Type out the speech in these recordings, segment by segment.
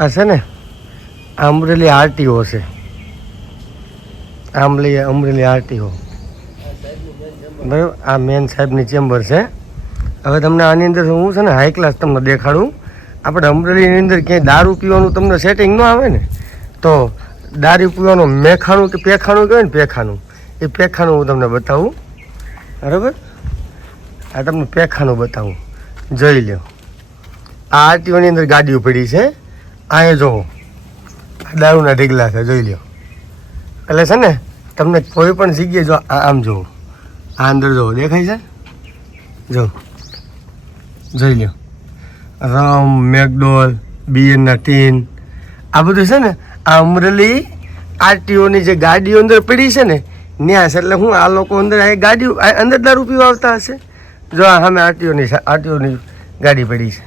આ છે ને અમરેલી આરટીઓ છે, અમરેલી આરટીઓ બરાબર. આ મેન સાહેબની ચેમ્બર છે. હવે તમને આની અંદર હું છે ને હાઈ ક્લાસ તમને દેખાડું. આપણે અમરેલીની અંદર ક્યાંય દારૂ પીવાનું તમને સેટિંગ ન આવે ને, તો દારૂ પીવાનું મેખાણું કે પેખાણું કહેવાય ને, પેખાણું, એ પેખાણું હું તમને બતાવું. બરાબર, આ તમને પેખાણું બતાવું, જોઈ લો. આ આરટીઓની અંદર ગાડીઓ પડી છે. અહીંયા જોવો દારૂના ઢીગલા છે, જોઈ લો. એટલે છે ને તમને કોઈ પણ જગ્યાએ જો આમ જોવો, આ અંદર જોવો દેખાય છે, જો જોઈ લો. રમ, મેકડોલ, બિયરના ટીન, આ બધું છે ને આ અમરેલી આરટીઓની જે ગાડીઓ અંદર પડી છે ને ન્યાસ. એટલે હું આ લોકો અંદર આ ગાડીઓ અંદર દારૂ પીવા આવતા હશે. જો આ સામે આરટીઓની ગાડી પડી છે,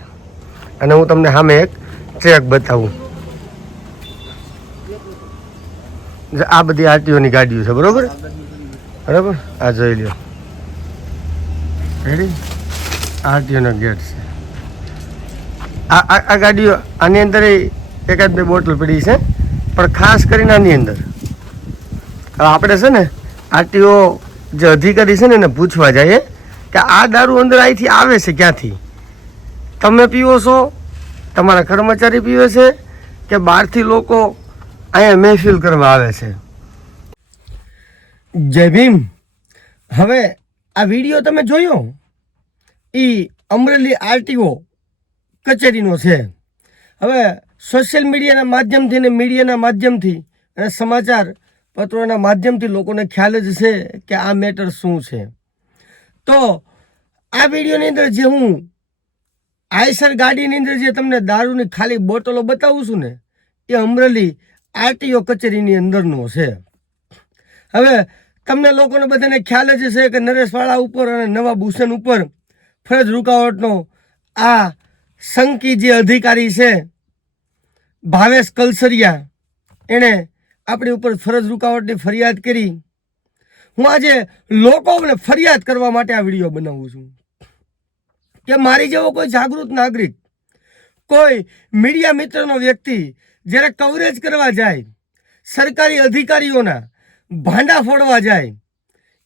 અને હું તમને સામે એક ટ્રેક બતાવું. આ બધી આરટીઓની ગાડીઓ છે, બરોબર બરાબર. આ જોઈ લો, રેડી, આરટીઓનો ગેટ છે. આ ગાડીઓ આની અંદર એકાદ બે બોટલ પડી છે, પણ ખાસ કરીને આની અંદર હવે આપણે છે ને આરટીઓ જે અધિકારી છે ને એને પૂછવા જઈએ કે આ દારૂ અંદર અહીંથી આવે છે ક્યાંથી, તમે પીવો છો, તમારા કર્મચારી પીવે છે, કે બહારથી લોકો અહીંયા મહેફિલ કરવા આવે છે. જય ભીમ. હવે આ વિડીયો તમે જોયો એ અમરેલી આરટીઓ કચેરીનો છે. હવે સોશિયલ મીડિયાના માધ્યમથી ને મીડિયાના માધ્યમથી અને સમાચાર પત્રોના માધ્યમથી લોકોને ખ્યાલ જ છે કે આ મેટર શું છે. તો આ વિડીયોની અંદર જે હું આઈસર ગાડીની અંદર જે તમને દારૂની ખાલી બોટલો બતાવું છું ને, એ અમરેલી આરટીઓ કચેરીની અંદરનો છે. હવે તમને લોકોને બધાને ખ્યાલ જ છે કે નરેશવાળા ઉપર અને નવાબ હુસેન ઉપર ફરજ રૂકાવટનો આ સંકી જે અધિકારી છે ભાવેશ કલસરિયા, એણે આપણી ઉપર ફરજ રૂકાવટની ફરિયાદ કરી. હું આજે લોકોને ફરિયાદ કરવા માટે આ વિડીયો બનાવું છું કે મારી જેવો કોઈ જાગૃત નાગરિક, કોઈ મીડિયા મિત્રનો વ્યક્તિ જ્યારે કવરેજ કરવા જાય, સરકારી અધિકારીઓના ભાંડા ફોડવા જાય,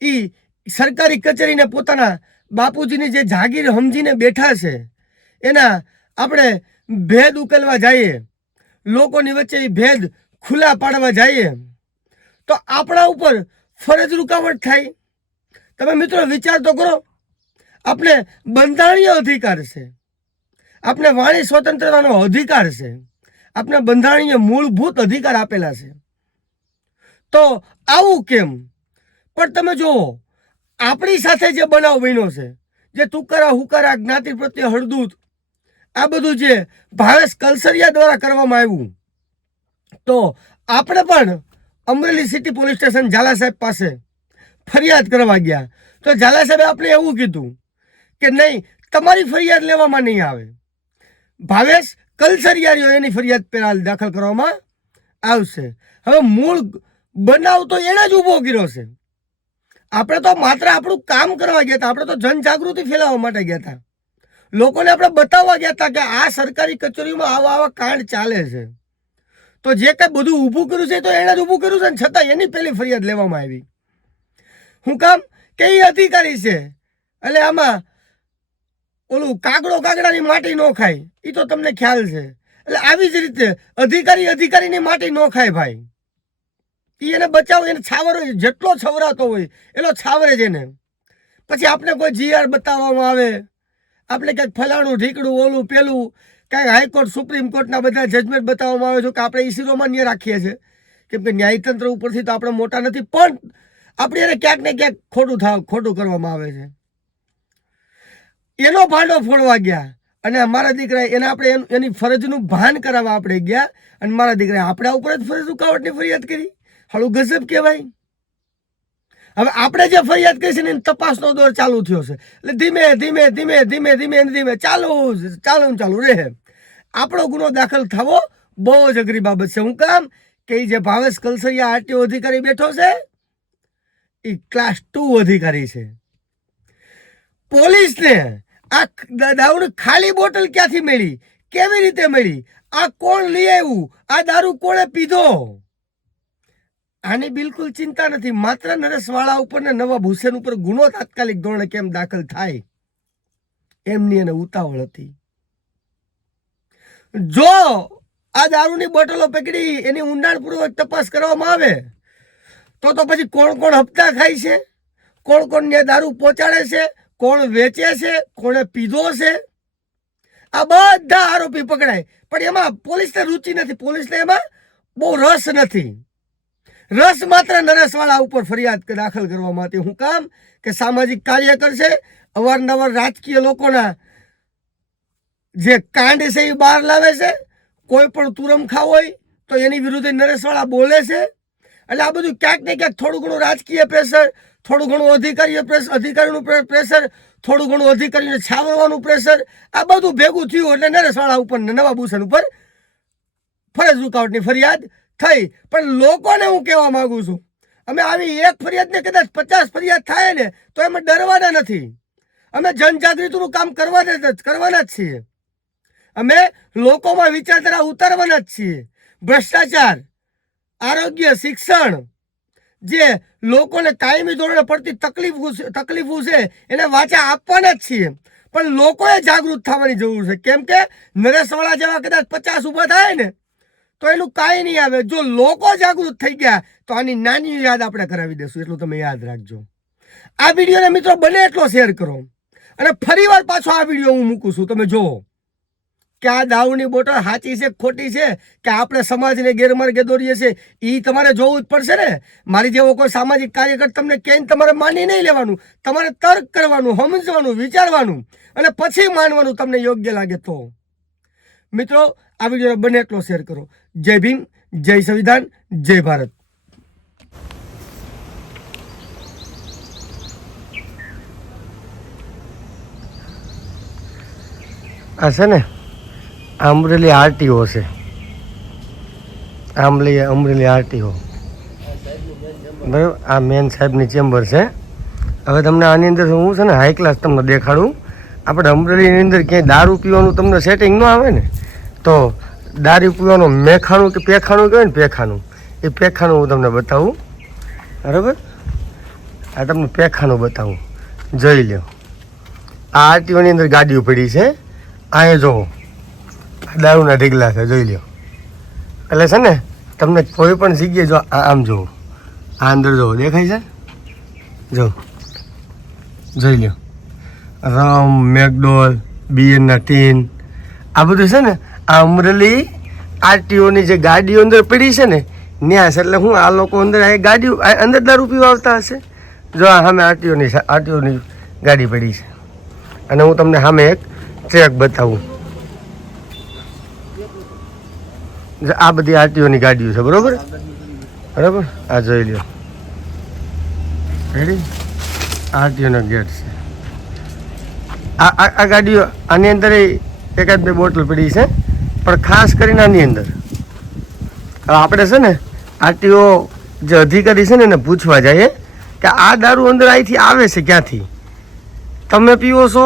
એ સરકારી કચેરીને પોતાના બાપુજીની જે જાગીર સમજીને બેઠા છે એના આપણે ભેદ ઉકેલવા જઈએ, લોકોની વચ્ચે એ ભેદ ખુલ્લા પાડવા જઈએ, તો આપણા ઉપર ફરજ રૂકાવટ થાય. તમે મિત્રો વિચાર તો કરો, આપણે બંધારણીય અધિકાર છે, આપણે વાણી સ્વતંત્રતાનો અધિકાર છે, આપણે બંધારણીય મૂળભૂત અધિકાર આપેલા છે. તો આવું કેમ? પણ તમે જુઓ, આપણી સાથે જે બનાવ બન્યો છે, જે તુકારા હુકારા જ્ઞાતિ પ્રત્યે હળદૂત, આ બધું જે ભાવેશ કલસરિયા દ્વારા કરવામાં આવ્યું, તો આપણે પણ Amreli city police station Zala સાહેબ પાસે ફરિયાદ કરવા ગયા. તો ઝાલા સાહેબે આપણે એવું કીધું કે નહીં, તમારી ફરિયાદ લેવામાં નહીં આવે, ભાવેશ કલસરિયા એની ફરિયાદ પહેલાં દાખલ કરવામાં આવશે. હવે મૂળ બનાવ તો એણે જ ઊભો કર્યો છે. આપણે તો માત્ર આપણું કામ કરવા ગયા હતા, આપણે તો જનજાગૃતિ ફેલાવવા માટે ગયા હતા, લોકોને આપણે બતાવવા ગયા હતા કે આ સરકારી કચેરીમાં આવા આવા કાંડ ચાલે છે. તો જે કંઈ બધું ઊભું કર્યું છે તો એણે જ ઊભું કર્યું છે ને, છતાં એની પહેલી ફરિયાદ લેવામાં આવી. શું કામ? કે એ અધિકારી છે, એટલે આમાં ઓલું કાગડાની માટી ન ખાય, એ તો તમને ખ્યાલ છે. એટલે આવી જ રીતે અધિકારીની માટી ન ખાય ભાઈ. એને બચાવો, એને છાવરો જેટલો છવરાતો હોય એટલો છાવરે જ એને. પછી આપણે કોઈ જીઆર બતાવવામાં આવે, આપણે કંઈક ફલાણું ઢીકડું ઓલું પેલું કાંઈક હાઈકોર્ટ સુપ્રીમ કોર્ટના બધા જજમેન્ટ બતાવવામાં આવે છે કે આપણે એ શિરોમાન્ય રાખીએ છીએ, કેમ કે ન્યાયતંત્ર ઉપરથી તો આપણે મોટા નથી, પણ આપણે એને ક્યાંક ને ક્યાંક ખોટું કરવામાં આવે છે. એનો ભાંડો ફોડવા ગયા અને મારા દીકરાએ એને આપણે એની ફરજનું ભાન કરાવવા આપણે ગયા, અને મારા દીકરાએ આપણા ઉપર જ ફરજ રૂકાવટની ફરિયાદ કરી. હાલું ગજબ કહેવાય. હવે આપણે જે ફરિયાદ કરી છે ને તપાસનો દોર ચાલુ થયો છે, એટલે ધીમે ધીમે ચાલુ રહે. આપણો ગુનો દાખલ થવો બહુ જ અઘરી બાબત છે. હું કામ કે જે ભાવેશ કલસરિયા આરટીઓ અધિકારી બેઠો છે એ ક્લાસ 2 અધિકારી છે. પોલીસને આ દારૂની ખાલી બોટલ ક્યાંથી મળી, કેવી રીતે મળી, આ કોણ લઈ આવ્યું, આ દારૂ કોણે પીધો, આની બિલકુલ ચિંતા નથી. માત્ર નરેશવાળા ઉપર ને નવાબ હુસેન ઉપર ગુનો તાત્કાલિક ધોરણે કેમ દાખલ થાય એમની એને ઉતાવળ હતી. જો આ દારૂની બોટલો પકડી એની ઊંડાણપૂર્વક તપાસ કરવામાં આવે તો પછી કોણ કોણ હપ્તા ખાય છે, કોણ કોણ ને દારૂ પહોંચાડે છે, કોણ વેચે છે, કોણે પીધો છે, આ બધા આરોપી પકડાય. પણ એમાં પોલીસને રુચિ નથી, પોલીસને એમાં બહુ રસ નથી. રસ માત્ર નરેશવાળા ઉપર ફરિયાદ દાખલ કરવામાં હતી. શું કામ? કે સામાજિક કાર્યકર છે, અવારનવાર રાજકીય લોકોના જે કાંડ છે એ બહાર લાવે છે. કોઈ પણ તુરમખા હોય તો એની વિરુદ્ધ નરેશવાળા બોલે છે. એટલે આ બધું ક્યાંક ને ક્યાંક થોડું ઘણું રાજકીય પ્રેશર, થોડું ઘણું અધિકારીનું પ્રેશર, થોડું ઘણું અધિકારીને છાવરવાનું પ્રેશર, આ બધું ભેગું થયું એટલે નરેશવાળા ઉપર ને નવાબ હુસેન ઉપર ફરજ રૂકાવટની ફરિયાદ થઈ. પણ લોકોને હું કહેવા માંગુ છું, અમે આવી એક ફરિયાદને કદાચ 50 ફરિયાદ થાય ને તો એમાં ડરવાના નથી. અમે જનજાગૃતિનું કામ કરવાના જ છીએ. અમે લોકોમાં વિચારધારા ઉતારવાના જ છીએ. ભ્રષ્ટાચાર, આરોગ્ય, શિક્ષણ, જે લોકોને કાયમી ધોરણે પડતી તકલીફો છે એને વાચા આપવાના જ છીએ. પણ લોકોએ જાગૃત થવાની જરૂર છે. કેમ કે નરેશવાળા જેવા કદાચ 50 ઊભા થાય ને તો એનું કાંઈ નહીં આવે. જો લોકો જાગૃત થઈ ગયા તો આની નાની યાદ આપણે કરાવી દેશું. એટલું તમે યાદ રાખજો. આ વિડીયોને મિત્રો બને એટલો શેર કરો. અને ફરીવાર પાછો આ વિડીયો હું મૂકું છું, તમે જુઓ કે આ દારૂની બોટલ સાચી છે ખોટી છે, કે આપણે સમાજને ગેરમાર્ગે દોરીએ છીએ, એ તમારે જોવું જ પડશે ને. મારી જેવો કોઈ સામાજિક કાર્યકર તમને ક્યાંય તમારે માની નહીં લેવાનું. તમારે તર્ક કરવાનું, સમજવાનું, વિચારવાનું અને પછી માનવાનું તમને યોગ્ય લાગે તો. મિત્રો આ વિડીયોને બને એટલો શેર કરો. જય ભીમ, જય સંવિધાન, જય ભારત. આ છે ને અમરેલી આરટીઓ છે, અમરેલી આરટીઓ, બરાબર. આ મેન સાહેબની ચેમ્બર છે. હવે તમને આની અંદર હું છે ને હાઈ ક્લાસ તમને દેખાડું. આપણે અમરેલીની અંદર ક્યાંય દારૂ પીવાનું તમને સેટિંગ ન આવે ને તો દારૂ પીવાનું મેખાણું કે પેખાણું કહેવાય ને, પેખાણું, એ પેખાણું હું તમને બતાવું. બરાબર, આ તમને પેખાણું બતાવું. જોઈ લો, આ આરટીઓની અંદર ગાડીઓ પડી છે. અહીંયા જુઓ દારૂના ઢીગલા છે, જોઈ લો. એટલે છે ને તમને કોઈ પણ જગ્યાએ જો આમ જુઓ, આ અંદર જુઓ, દેખાય છે? જો જોઈ લો, રમ, મેકડોલ, બિયરના ટીન, આ બધું છે ને આ અમરેલી આરટીઓની જે ગાડીઓ અંદર પડી છે ને ત્યાં છે. એટલે હું આ લોકો અંદર આ ગાડીઓ અંદર દારૂ પીવા આવતા હશે. જો આ સામે આરટીઓની ગાડી પડી છે. અને હું તમને સામે એક ટ્રેક બતાવું. આ બધી આરટીઓની ગાડીઓ છે, બરોબર બરાબર. આ જોઈ લો, રેડી, આરટીઓનો ગેટ છે. આ ગાડીઓ આની અંદર એકાદ બે બોટલ પડી છે, પણ ખાસ કરીને આની અંદર આપણે છે ને આરટીઓ જે અધિકારી છે ને એને પૂછવા જઈએ કે આ દારૂ અંદર અહીંથી આવે છે ક્યાંથી, તમે પીવો છો,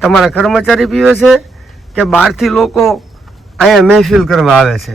તમારા કર્મચારી પીવે છે, કે બહારથી લોકો અહીંયા મહેફિલ કરવા આવે છે.